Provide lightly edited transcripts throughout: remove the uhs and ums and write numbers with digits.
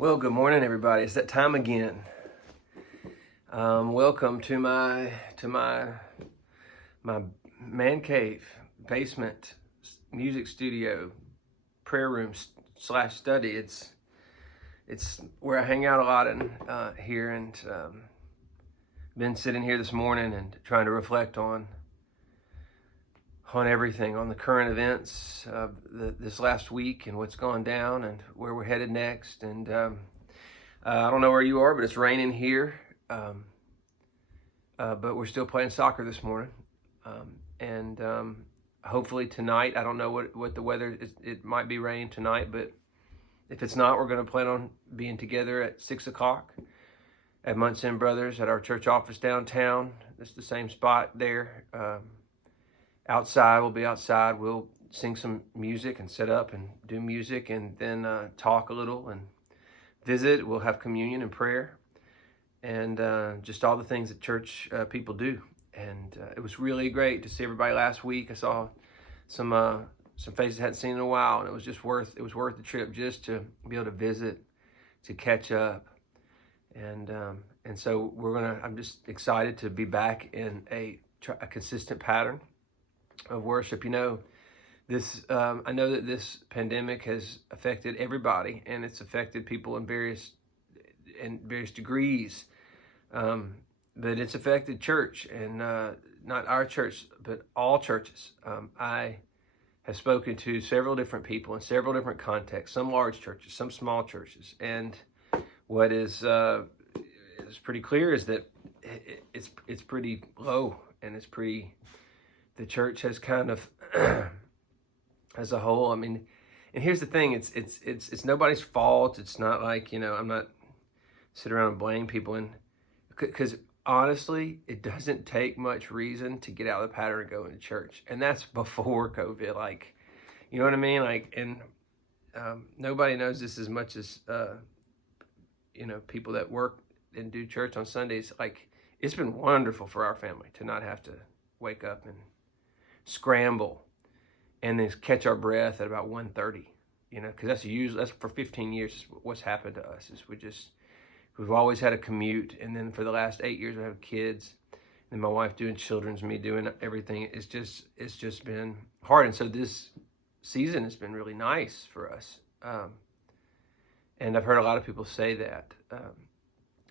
Well, good morning, everybody. It's that time again. Welcome to my man cave, basement, music studio, prayer room / study. It's where I hang out a lot here, and been sitting here this morning and trying to reflect on everything, on the current events of this last week and what's gone down and where we're headed next. And I don't know where you are, but it's raining here. But we're still playing soccer this morning. And hopefully tonight, I don't know what the weather is. It might be rain tonight, but if it's not, we're going to plan on being together at 6 o'clock at Munson Brothers at our church office downtown. It's the same spot there. Outside, we'll be outside. We'll sing some music and set up and do music, and then talk a little and visit. We'll have communion and prayer, and just all the things that church people do. And it was really great to see everybody last week. I saw some faces I hadn't seen in a while, and it was worth the trip just to be able to visit, to catch up, and so I'm just excited to be back in a consistent pattern of worship. I know that this pandemic has affected everybody, and it's affected people in various degrees. But it's affected church, and not our church, but all churches. I have spoken to several different people in several different contexts, some large churches, some small churches. And what is pretty clear is that it's pretty low, and the church has kind of, as a whole, I mean, and here's the thing, it's nobody's fault. It's not like, I'm not sitting around and blame people, because honestly, it doesn't take much reason to get out of the pattern and go into church. And that's before COVID, you know what I mean? And nobody knows this as much as, people that work and do church on Sundays. It's been wonderful for our family to not have to wake up and scramble and then catch our breath at about 1:30, because that's for 15 years what's happened to us. Is we've always had a commute, and then for the last 8 years we have kids, and my wife doing children's, me doing everything. It's just been hard. And so this season has been really nice for us, and I've heard a lot of people say that. A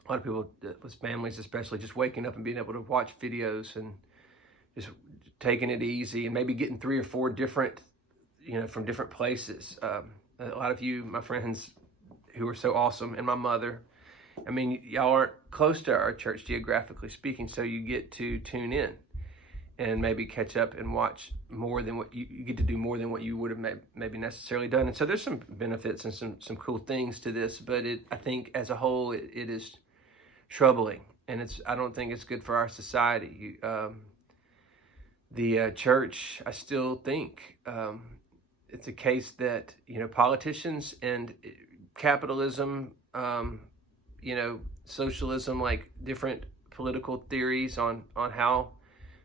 lot of people with families, especially, just waking up and being able to watch videos and just taking it easy, and maybe getting 3 or 4 different, from different places. A lot of you, my friends who are so awesome, and my mother, I mean, y'all aren't close to our church geographically speaking, so you get to tune in and maybe catch up and watch more than what you get to do, more than what you would have maybe necessarily done. And so there's some benefits and some cool things to this, but I think as a whole, it is troubling, and I don't think it's good for our society. The church, I still think it's a case that, politicians and capitalism, socialism, different political theories on how,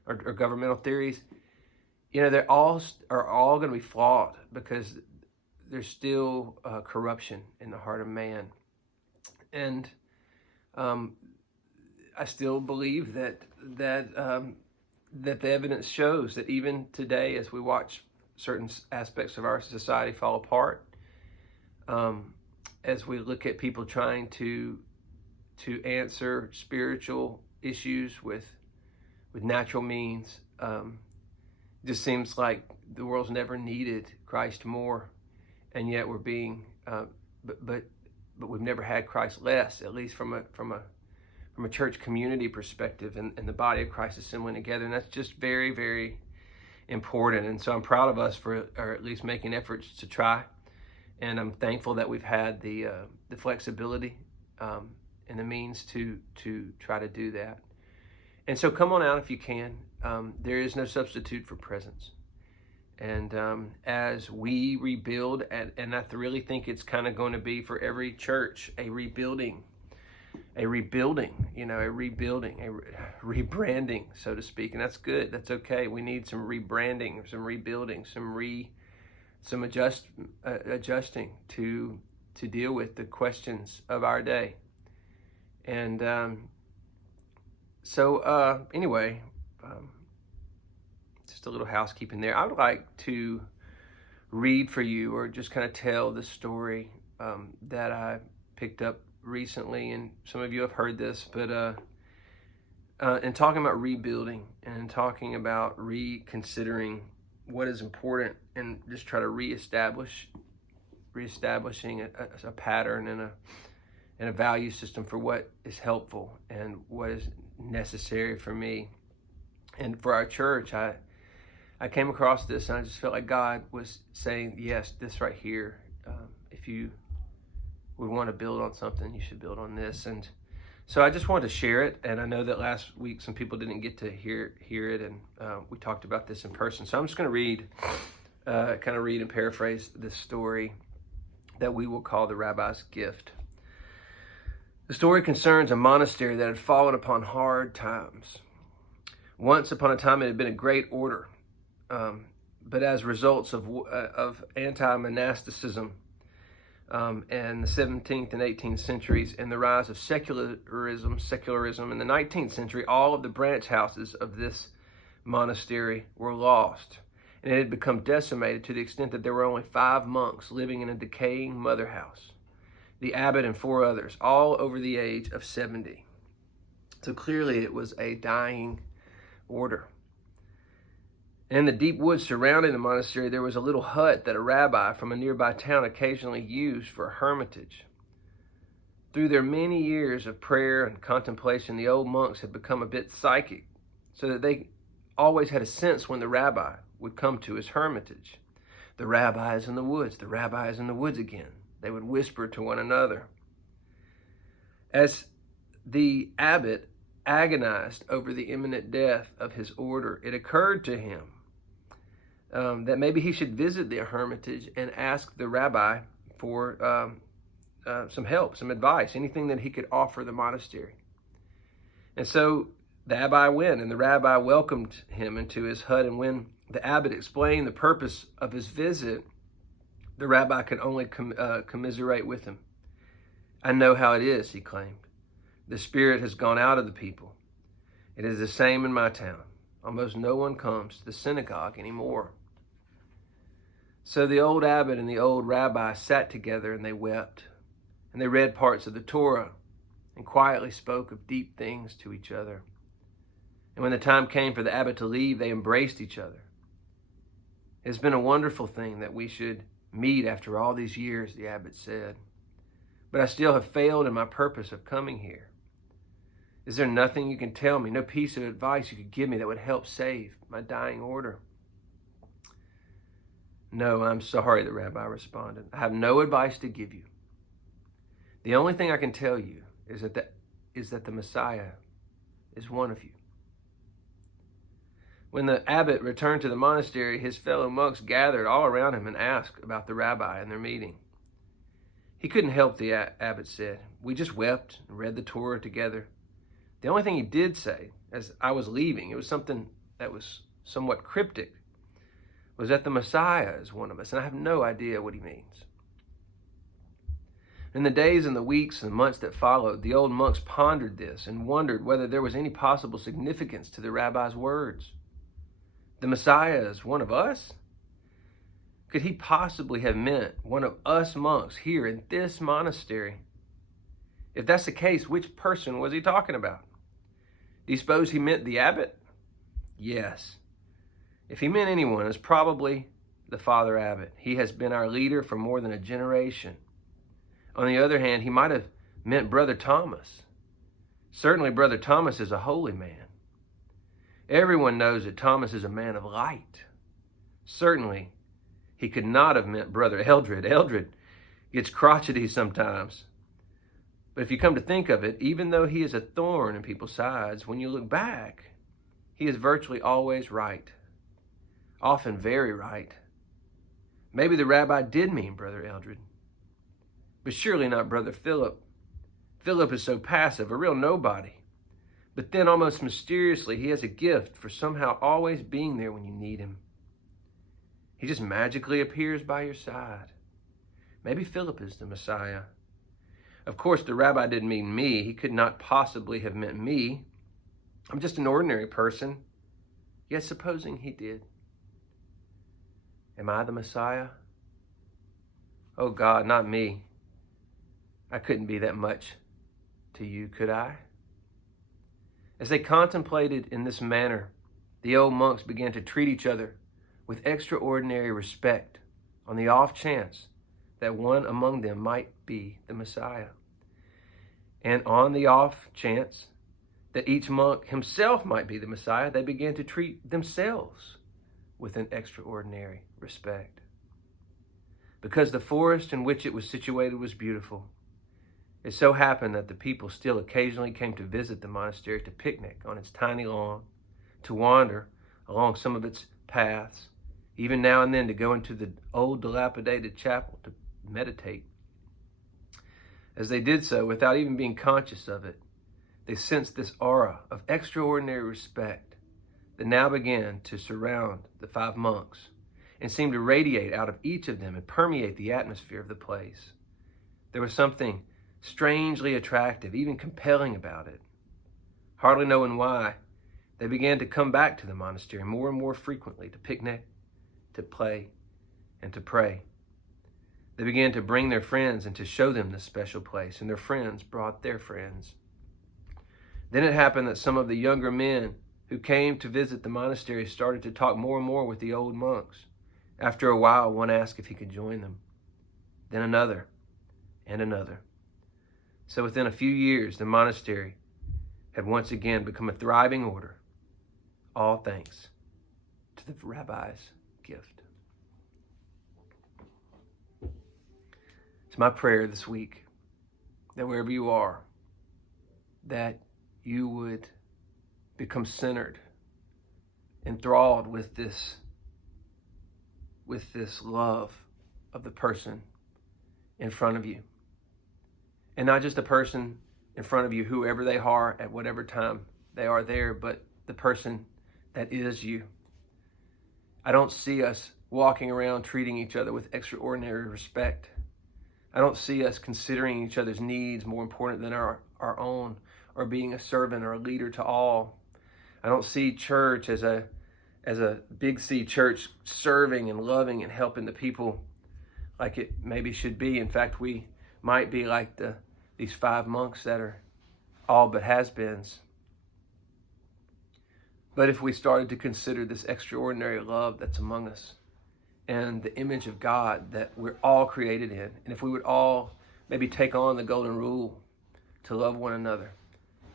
or governmental theories, they're all going to be flawed, because there's still corruption in the heart of man. And I still believe that the evidence shows that even today, as we watch certain aspects of our society fall apart, as we look at people trying to answer spiritual issues with natural means, it just seems like the world's never needed Christ more, and yet we're being, but we've never had Christ less, at least from a church community perspective, and the body of Christ assembling together. And that's just very, very important. And so I'm proud of us for at least making efforts to try. And I'm thankful that we've had the flexibility and the means to try to do that. And so come on out if you can. There is no substitute for presence. And as we rebuild, and I really think it's kind of going to be for every church, a rebuilding, a rebranding, so to speak. And that's good. That's okay. We need some rebranding, some rebuilding, some adjusting to to deal with the questions of our day. And anyway, just a little housekeeping there. I would like to read for you, or just kind of tell the story that I picked up recently, and some of you have heard this, but in talking about rebuilding and talking about reconsidering what is important, and just try to reestablishing a pattern and a value system for what is helpful and what is necessary for me and for our church. I came across this, and I just felt like God was saying, yes, this right here, if you would want to build on something, you should build on this. And so I just wanted to share it, and I know that last week some people didn't get to hear it, and we talked about this in person. So I'm just going to read and paraphrase this story that we will call the Rabbi's Gift. The story concerns a monastery that had fallen upon hard times. Once upon a time, it had been a great order, but as results of anti-monasticism in the 17th and 18th centuries, and the rise of secularism in the 19th century, all of the branch houses of this monastery were lost, and it had become decimated to the extent that there were only 5 monks living in a decaying mother house, the abbot and 4 others, all over the age of 70. So clearly it was a dying order. In the deep woods surrounding the monastery, there was a little hut that a rabbi from a nearby town occasionally used for a hermitage. Through their many years of prayer and contemplation, the old monks had become a bit psychic, so that they always had a sense when the rabbi would come to his hermitage. The rabbi is in the woods. The rabbi is in the woods again. They would whisper to one another. As the abbot agonized over the imminent death of his order, it occurred to him that maybe he should visit the hermitage and ask the rabbi for some help, some advice, anything that he could offer the monastery. And so the abbot went, and the rabbi welcomed him into his hut. And when the abbot explained the purpose of his visit, the rabbi could only commiserate with him. "I know how it is," he claimed. "The spirit has gone out of the people. It is the same in my town. Almost no one comes to the synagogue anymore." So the old abbot and the old rabbi sat together, and they wept, and they read parts of the Torah and quietly spoke of deep things to each other. And when the time came for the abbot to leave, they embraced each other. "It's been a wonderful thing that we should meet after all these years," the abbot said. "But I still have failed in my purpose of coming here. Is there nothing you can tell me, no piece of advice you could give me that would help save my dying order?" "No, I'm sorry," the rabbi responded. "I have no advice to give you. The only thing I can tell you is that the Messiah is one of you." When the abbot returned to the monastery, his fellow monks gathered all around him and asked about the rabbi and their meeting. "He couldn't help," the abbot said. "We just wept and read the Torah together. The only thing he did say, as I was leaving, it was something that was somewhat cryptic, was that the Messiah is one of us, and I have no idea what he means." In the days and the weeks and months that followed, the old monks pondered this and wondered whether there was any possible significance to the rabbi's words. The Messiah is one of us? Could he possibly have meant one of us monks here in this monastery? If that's the case, which person was he talking about? Do you suppose he meant the abbot? Yes. If he meant anyone, it's probably the Father Abbot. He has been our leader for more than a generation. On the other hand, he might have meant Brother Thomas. Certainly, Brother Thomas is a holy man. Everyone knows that Thomas is a man of light. Certainly, he could not have meant Brother Eldred. Eldred gets crotchety sometimes. But if you come to think of it, even though he is a thorn in people's sides, when you look back, he is virtually always right. Often very right. Maybe the rabbi did mean Brother Eldred, but surely not Brother Philip. Philip is so passive, a real nobody. But then almost mysteriously, he has a gift for somehow always being there when you need him. He just magically appears by your side. Maybe Philip is the Messiah. Of course, the rabbi didn't mean me. He could not possibly have meant me. I'm just an ordinary person. Yet supposing he did. Am I the Messiah? Oh God, not me. I couldn't be that much to you, could I? As they contemplated in this manner, the old monks began to treat each other with extraordinary respect on the off chance that one among them might be the Messiah. And on the off chance that each monk himself might be the Messiah, they began to treat themselves with an extraordinary respect. Because the forest in which it was situated was beautiful, it so happened that the people still occasionally came to visit the monastery, to picnic on its tiny lawn, to wander along some of its paths, even now and then to go into the old dilapidated chapel to meditate. As they did so, without even being conscious of it, they sensed this aura of extraordinary respect that now began to surround the 5 monks and seemed to radiate out of each of them and permeate the atmosphere of the place. There was something strangely attractive, even compelling about it. Hardly knowing why, they began to come back to the monastery more and more frequently to picnic, to play, and to pray. They began to bring their friends and to show them this special place, and their friends brought their friends. Then it happened that some of the younger men who came to visit the monastery started to talk more and more with the old monks. After a while, one asked if he could join them. Then another, and another. So within a few years, the monastery had once again become a thriving order, all thanks to the rabbi's gift. It's my prayer this week that wherever you are, that you would become centered, enthralled with this love of the person in front of you. And not just the person in front of you, whoever they are at whatever time they are there, but the person that is you. I don't see us walking around treating each other with extraordinary respect. I don't see us considering each other's needs more important than our own, or being a servant or a leader to all. I don't see church as a big C church serving and loving and helping the people like it maybe should be. In fact, we might be like these 5 monks that are all but has-beens. But if we started to consider this extraordinary love that's among us and the image of God that we're all created in, and if we would all maybe take on the golden rule to love one another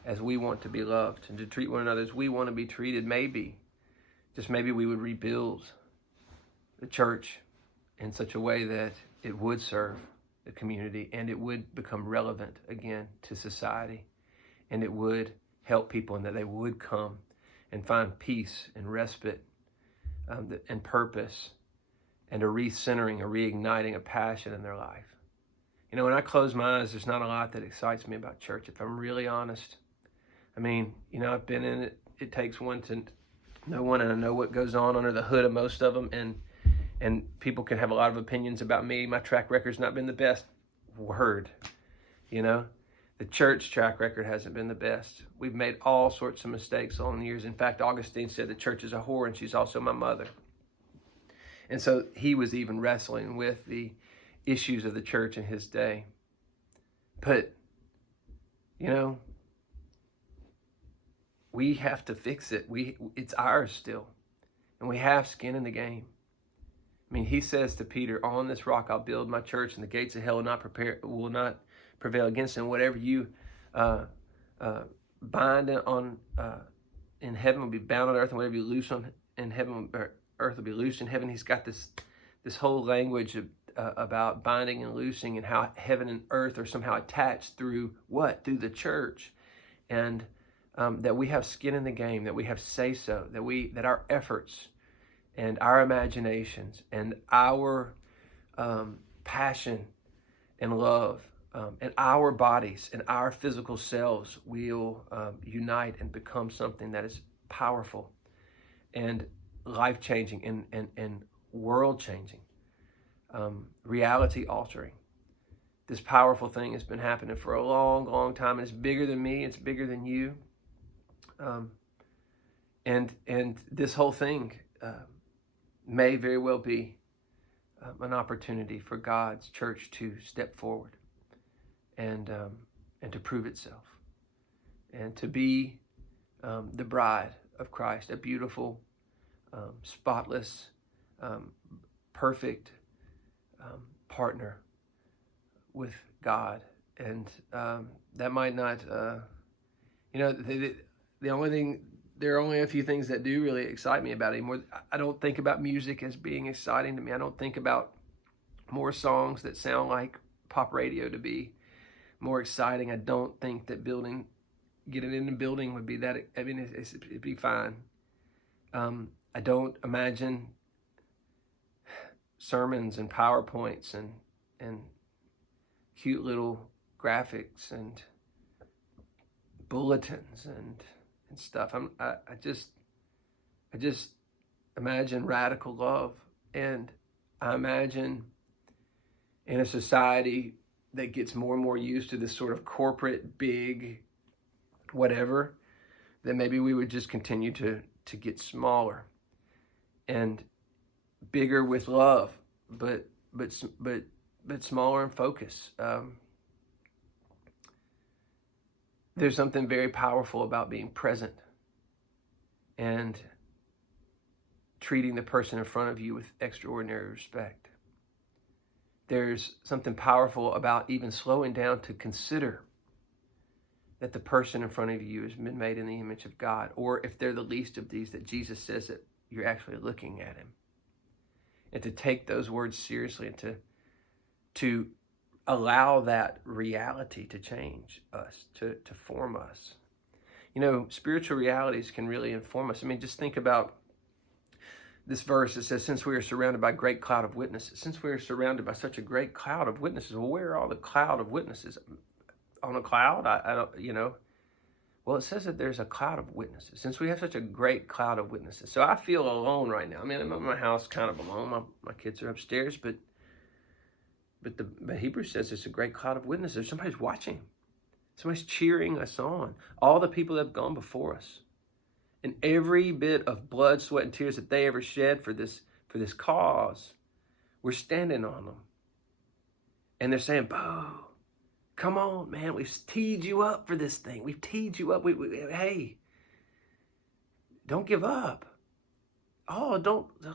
as we want to be loved and to treat one another as we want to be treated, maybe we would rebuild the church in such a way that it would serve the community and it would become relevant again to society, and it would help people, and that they would come and find peace and respite and purpose and a recentering, a reigniting of passion in their life. You know, when I close my eyes, there's not a lot that excites me about church, if I'm really honest. I mean, you know, I've been in it. It takes one to know one, and I know what goes on under the hood of most of them, and people can have a lot of opinions about me. My track record's not been the best. Word, you know. The church track record hasn't been the best. We've made all sorts of mistakes along the years. In fact, Augustine said the church is a whore, and she's also my mother. And so he was even wrestling with the issues of the church in his day. But, you know, we have to fix it. It's ours still. And we have skin in the game. I mean, he says to Peter, on this rock I'll build my church, and the gates of hell will not prevail against it. And whatever you bind on in heaven will be bound on earth, and whatever you loose on in heaven, or earth will be loosed in heaven. He's got this whole language about binding and loosing, and how heaven and earth are somehow attached through what? Through the church. And that we have skin in the game, that we have say-so, that our efforts and our imaginations and our passion and love and our bodies and our physical selves will unite and become something that is powerful and life-changing and world-changing. reality altering. This powerful thing has been happening for a long, long time. It's bigger than me. It's bigger than you. And this whole thing may very well be an opportunity for God's church to step forward and to prove itself and to be the bride of Christ, a beautiful, spotless, perfect partner with God. And that might not, the only thing, there are only a few things that do really excite me about it anymore. I don't think about music as being exciting to me. I don't think about more songs that sound like pop radio to be more exciting. I don't think that getting in the building would be that, I mean, it'd be fine. I don't imagine sermons and PowerPoints and cute little graphics and bulletins and stuff. I just imagine radical love, and I imagine in a society that gets more and more used to this sort of corporate big whatever, that maybe we would just continue to get smaller and bigger with love, but smaller in focus. There's something very powerful about being present and treating the person in front of you with extraordinary respect. There's something powerful about even slowing down to consider that the person in front of you has been made in the image of God, or if they're the least of these, that Jesus says that you're actually looking at him. And to take those words seriously and to allow that reality to change us, to form us. You know, spiritual realities can really inform us. I mean, just think about this verse that says, since we are surrounded by a great cloud of witnesses, since we are surrounded by such a great cloud of witnesses, well, where are all the cloud of witnesses? On a cloud? I don't, well, it says that there's a cloud of witnesses, since we have such a great cloud of witnesses. So I feel alone right now. I mean, I'm in my house kind of alone. My kids are upstairs, but Hebrews says it's a great cloud of witnesses. Somebody's watching. Somebody's cheering us on. All the people that have gone before us. And every bit of blood, sweat, and tears that they ever shed for this cause, we're standing on them. And they're saying, "Bo, come on, man. We've teed you up for this thing. We've teed you up. Hey, don't give up. Oh,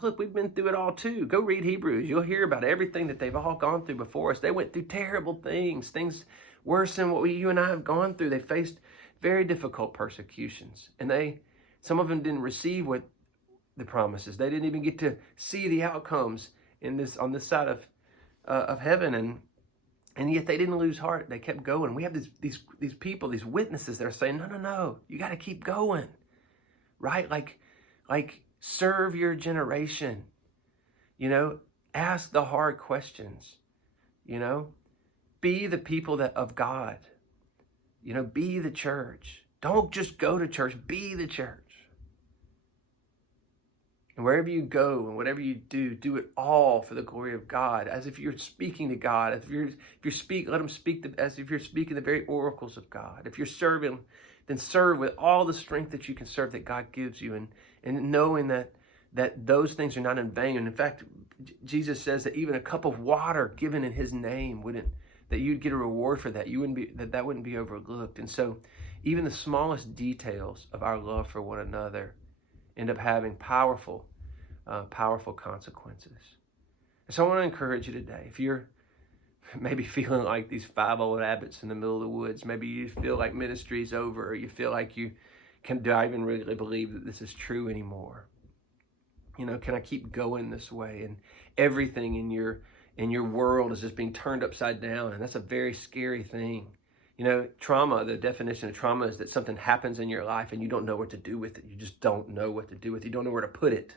look, we've been through it all too. Go read Hebrews. You'll hear about everything that they've all gone through before us. They went through terrible things worse than what you and I have gone through. They faced very difficult persecutions. And some of them didn't receive what the promises. They didn't even get to see the outcomes on this side of heaven. And yet they didn't lose heart. They kept going. We have these people, these witnesses that are saying, no, you got to keep going, right? Like serve your generation, ask the hard questions, be the people of God, be the church. Don't just go to church, be the church. And wherever you go and whatever you do it all for the glory of God, as if you're speaking to God. If you speak, let them speak as if you're speaking the very oracles of God. If you're serving, then serve with all the strength that you can serve that God gives you, and knowing that those things are not in vain. And in fact, Jesus says that even a cup of water given in his name that you'd get a reward for that. That wouldn't be overlooked. And so even the smallest details of our love for one another end up having powerful consequences. And so I want to encourage you today, if you're maybe feeling like these 5 old abbots in the middle of the woods, maybe you feel like ministry's over, or you feel like do I even really believe that this is true anymore? Can I keep going this way? And everything in your world is just being turned upside down, and that's a very scary thing. Trauma, the definition of trauma is that something happens in your life and you don't know what to do with it. You just don't know what to do with it. You don't know where to put it.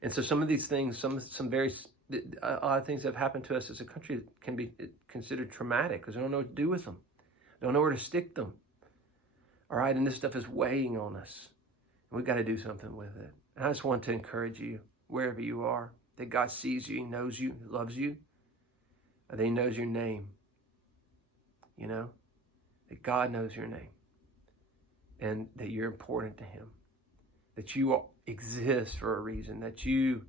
And so some of these things, a lot of things that have happened to us as a country can be considered traumatic because we don't know what to do with them. We don't know where to stick them. All right, and this stuff is weighing on us. And we've got to do something with it. And I just want to encourage you, wherever you are, that God sees you, he knows you, loves you, or that he knows your name. You know, that God knows your name and that you're important to him, that you exist for a reason, that you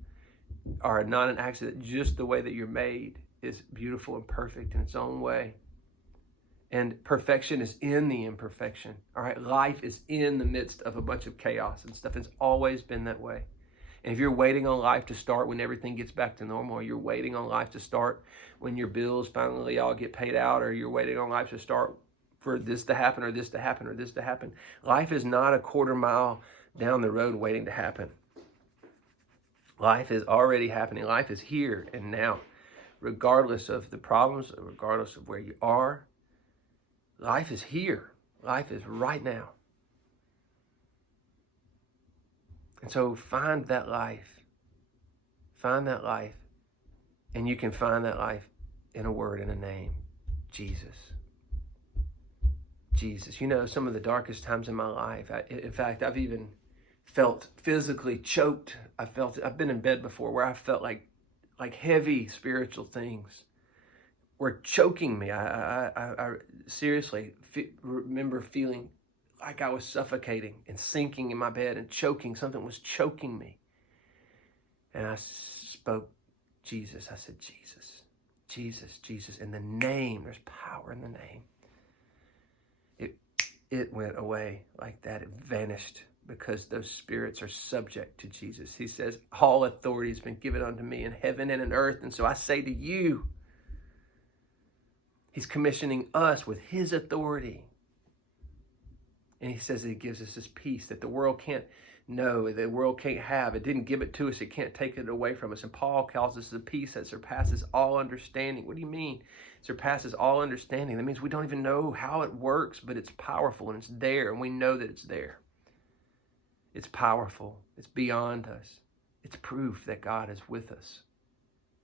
are not an accident. Just the way that you're made is beautiful and perfect in its own way. And perfection is in the imperfection. All right, life is in the midst of a bunch of chaos and stuff. It's always been that way. And if you're waiting on life to start when everything gets back to normal, or you're waiting on life to start when your bills finally all get paid out, or you're waiting on life to start for this to happen, or this to happen, or this to happen, life is not a quarter mile down the road waiting to happen. Life is already happening. Life is here and now. Regardless of the problems, regardless of where you are, life is here. Life is right now. And so find that life. Find that life. And you can find that life in a word, in a name. Jesus. Jesus. You know, some of the darkest times in my life, in fact, I've even felt physically choked. I've been in bed before where I felt like heavy spiritual things were choking me. I seriously remember feeling like I was suffocating and sinking in my bed and choking. Something was choking me. And I spoke Jesus. I said, Jesus, Jesus, Jesus. In the name, there's power in the name. It went away like that. It vanished because those spirits are subject to Jesus. He says, all authority has been given unto me in heaven and in earth. And so I say to you, he's commissioning us with his authority. And he says that he gives us this peace that the world can't know, the world can't have. It didn't give it to us. It can't take it away from us. And Paul calls this the peace that surpasses all understanding. What do you mean? Surpasses all understanding. That means we don't even know how it works, but it's powerful and it's there. And we know that it's there. It's powerful. It's beyond us. It's proof that God is with us.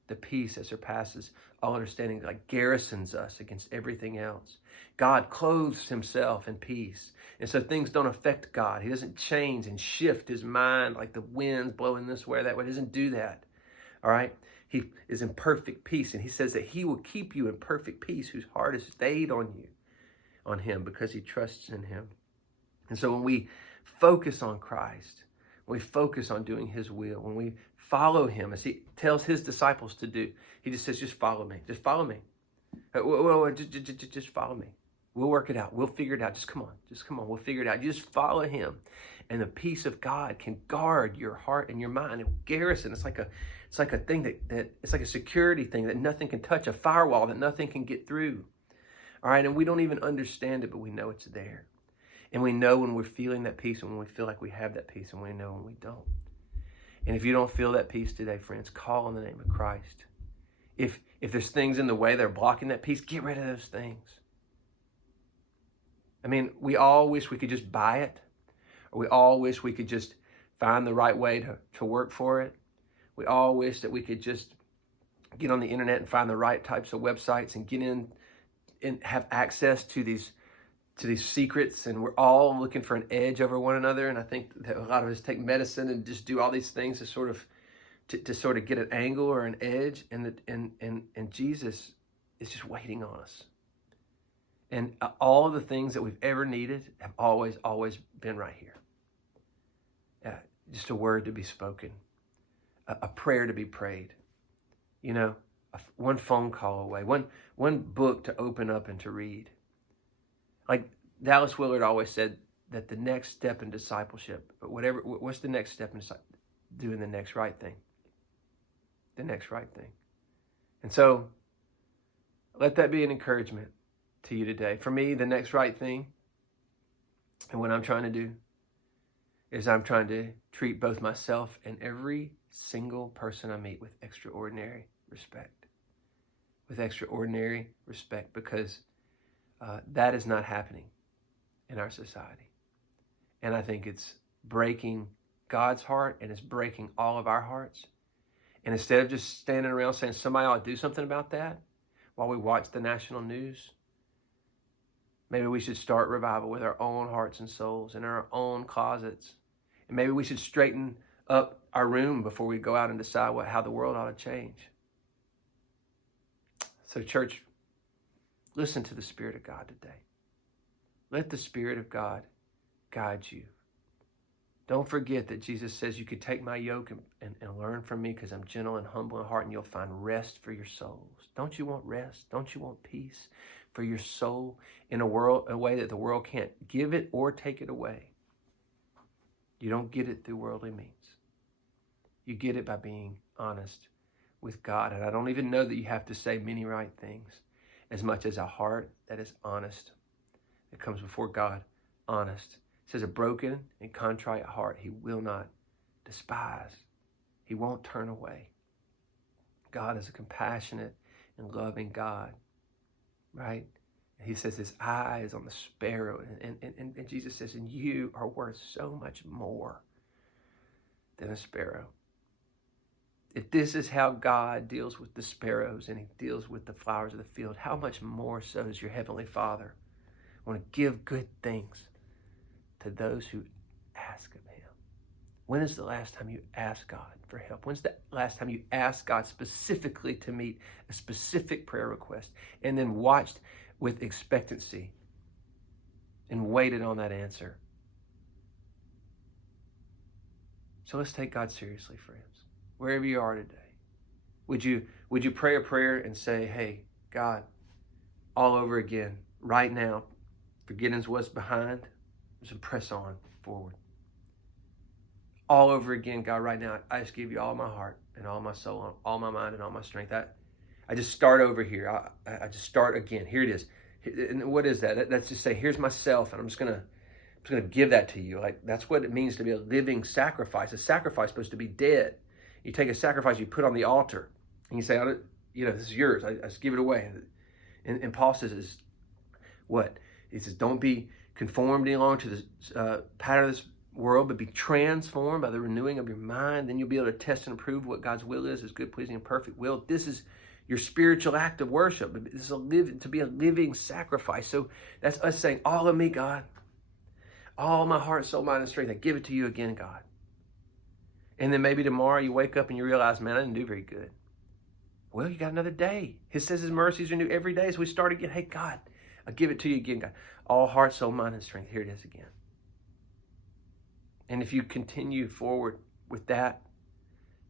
The peace that surpasses all understanding, like garrisons us against everything else. God clothes himself in peace. And so things don't affect God. He doesn't change and shift his mind like the winds blowing this way or that way. He doesn't do that. All right? He is in perfect peace. And he says that he will keep you in perfect peace whose heart is stayed on you, on him, because he trusts in him. And so when we focus on Christ, when we focus on doing his will, when we follow him, as he tells his disciples to do, he just says, just follow me. Just follow me. Just follow me. We'll work it out. We'll figure it out. Just come on. We'll figure it out. You just follow him. And the peace of God can guard your heart and your mind. And garrison, it's like a thing that it's like a security thing that nothing can touch, a firewall that nothing can get through. All right. And we don't even understand it, but we know it's there. And we know when we're feeling that peace and when we feel like we have that peace, and we know when we don't. And if you don't feel that peace today, friends, call on the name of Christ. If there's things in the way that are blocking that peace, get rid of those things. I mean, we all wish we could just buy it, or we all wish we could just find the right way to work for it. We all wish that we could just get on the internet and find the right types of websites and get in and have access to these secrets, and we're all looking for an edge over one another. And I think that a lot of us take medicine and just do all these things to sort of get an angle or an edge, and Jesus is just waiting on us. And all of the things that we've ever needed have always been right here. Just a word to be spoken, a prayer to be prayed, one phone call away, one book to open up and to read. Like Dallas Willard always said that the next step in discipleship, what's the next step in doing the next right thing? The next right thing. And so let that be an encouragement to you today. For me, the next right thing, and what I'm trying to do, is I'm trying to treat both myself and every single person I meet with extraordinary respect. With extraordinary respect, because that is not happening in our society. And I think it's breaking God's heart, and it's breaking all of our hearts. And instead of just standing around saying somebody ought to do something about that while we watch the national news, maybe we should start revival with our own hearts and souls in our own closets. And maybe we should straighten up our room before we go out and decide how the world ought to change. So church, listen to the Spirit of God today. Let the Spirit of God guide you. Don't forget that Jesus says you could take my yoke and learn from me because I'm gentle and humble in heart, and you'll find rest for your souls. Don't you want rest? Don't you want peace for your soul in a way that the world can't give it or take it away? You don't get it through worldly means. You get it by being honest with God. And I don't even know that you have to say many right things, as much as a heart that is honest, that comes before God honest. It says a broken and contrite heart he will not despise. He won't turn away. God is a compassionate and loving God, right? And he says his eye is on the sparrow. And Jesus says, and you are worth so much more than a sparrow. If this is how God deals with the sparrows and he deals with the flowers of the field, how much more so does your Heavenly Father want to give good things to those who ask of him? When is the last time you asked God for help? When's the last time you asked God specifically to meet a specific prayer request and then watched with expectancy and waited on that answer? So let's take God seriously, friends. Wherever you are today, would you pray a prayer and say, hey, God, all over again, right now, forgetting what's behind, just press on forward. All over again, God, right now, I just give you all my heart and all my soul, all my mind and all my strength. I just start over here. I just start again. Here it is. And what is that? That's just say, here's myself, and I'm just gonna give that to you. Like, that's what it means to be a living sacrifice. A sacrifice is supposed to be dead. You take a sacrifice, you put on the altar, and you say, this is yours. I just give it away. And Paul says, what? He says, don't be conformed any longer to the pattern of this world, but be transformed by the renewing of your mind. Then you'll be able to test and prove what God's will is, his good, pleasing, and perfect will. This is your spiritual act of worship. This is to be a living sacrifice. So that's us saying, all of me, God. All my heart, soul, mind, and strength, I give it to you again, God. And then maybe tomorrow you wake up and you realize, man, I didn't do very good. Well, you got another day. He says his mercies are new every day. So we start again. Hey, God, I give it to you again, God. All heart, soul, mind, and strength. Here it is again. And if you continue forward with that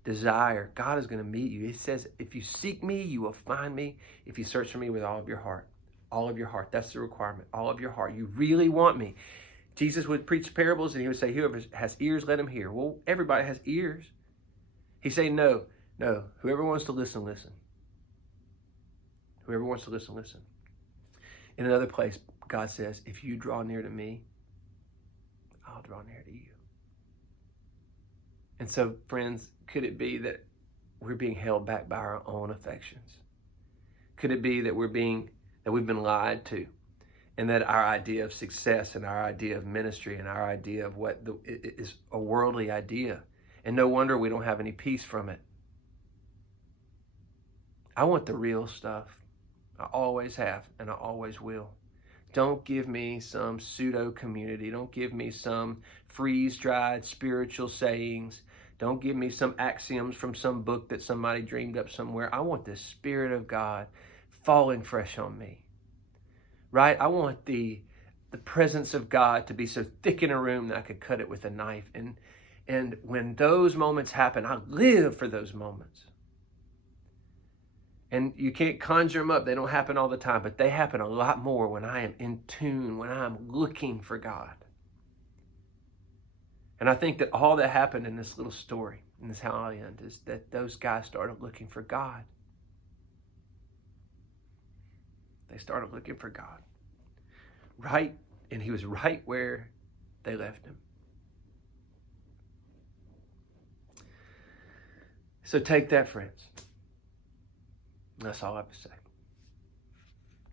desire, God is going to meet you. He says, if you seek me, you will find me. If you search for me with all of your heart. All of your heart. That's the requirement. All of your heart. You really want me. Jesus would preach parables and he would say, whoever has ears, let him hear. Well, everybody has ears. He's saying, no. Whoever wants to listen, listen. Whoever wants to listen, listen. In another place, God says, if you draw near to me, I'll draw near to you. And so, friends, could it be that we're being held back by our own affections? Could it be that we've been lied to? And that our idea of success and our idea of ministry and our idea of what is a worldly idea. And no wonder we don't have any peace from it. I want the real stuff. I always have, and I always will. Don't give me some pseudo community. Don't give me some freeze-dried spiritual sayings. Don't give me some axioms from some book that somebody dreamed up somewhere. I want the Spirit of God falling fresh on me. Right? I want the presence of God to be so thick in a room that I could cut it with a knife. And when those moments happen, I live for those moments. And you can't conjure them up. They don't happen all the time, but they happen a lot more when I am in tune, when I'm looking for God. And I think that all that happened in this little story, and this is how I end, is that those guys started looking for God. They started looking for God. Right? And he was right where they left him. So take that, friends. That's all I have to say.